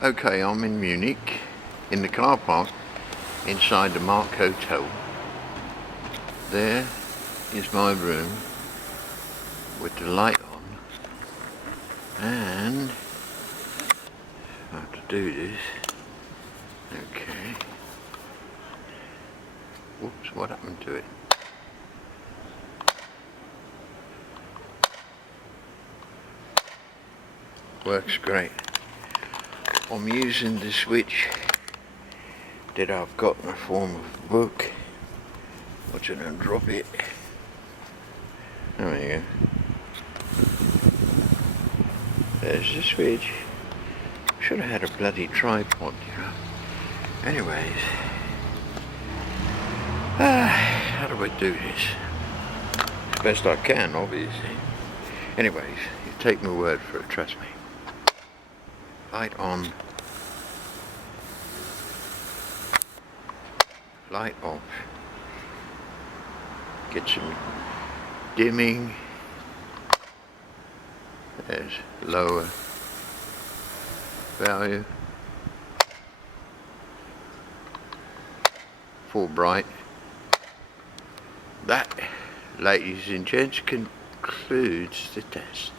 Okay, I'm in Munich, in the car park, inside the Marc hotel. There is my room with the light on, and I have to do this. Okay. Whoops, what happened to it? Works great. I'm using the switch that I've got in the form of a book. Watch it and drop it. There we go. There's the switch. Should have had a bloody tripod, you know. Anyways. How do I do this? As best I can, obviously. Anyways, you take my word for it, trust me. Light on. Light off. Get some dimming. There's lower value. Full bright. That, ladies and gents, concludes the test.